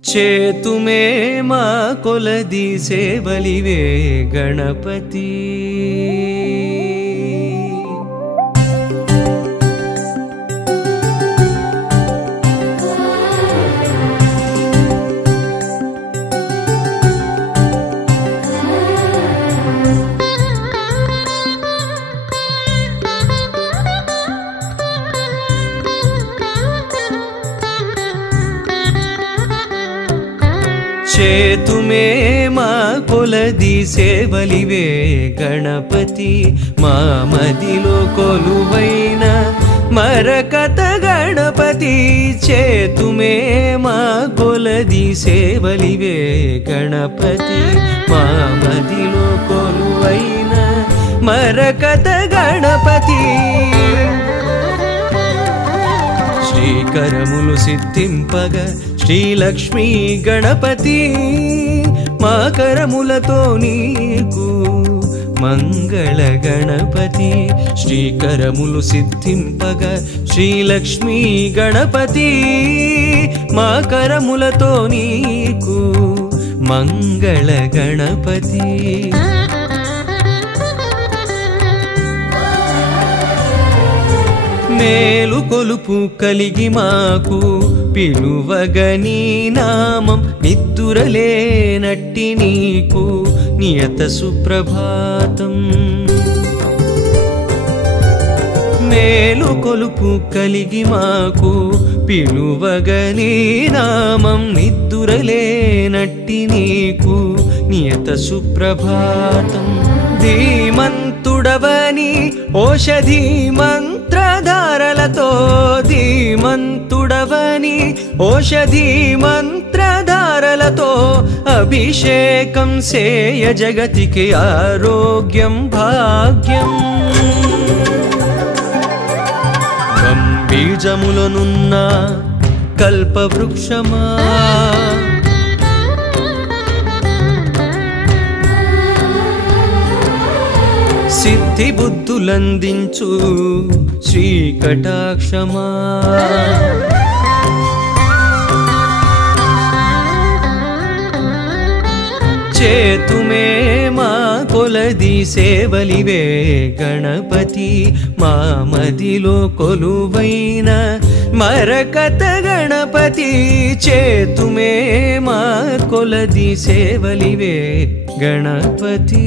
చేతుమే మా కొలది సేవలివే గణపతి చేతుమే మా కొలది సేవలివే గణపతి మా మదిలో కొలువైన మరకత గణపతి చేతుమే మా కొలది సేవలివే గణపతి మా మదిలో కొలువైన మరకత గణపతి శ్రీకరములు సిద్ధింపగ శ్రీలక్ష్మీ గణపతి మా కరములతో నీకు మంగళ గణపతి శ్రీకరములు సిద్ధింపగ శ్రీలక్ష్మీ గణపతి మా కరములతో నీకు మంగళ గణపతి మేలు కొలుపు కలిగి మాకు పిలువగని నామం నిద్దురలేనట్టి నీకు నియత సుప్రభాతం మేలు కొలుపు కలిగి మాకు పిలువగని నామం నిద్దురలేనట్టి నీకు నియత సుప్రభాతం ధీమంతుడవని ఓషధి మంత్రధారలతో ధీమంతుడవని ఓషధి మంత్రధారలతో అభిషేకం సేయ జగతికి ఆరోగ్యం భాగ్యం బీజములనున్న కల్పవృక్షమా సిద్ధి బుద్ధులందించు శ్రీకటాక్షమా చేతుమే మా కొలది సేవలివే గణపతి మా మదిలో కొలువైన మరకత గణపతి చేతుమే మా కొలది సేవలివే గణపతి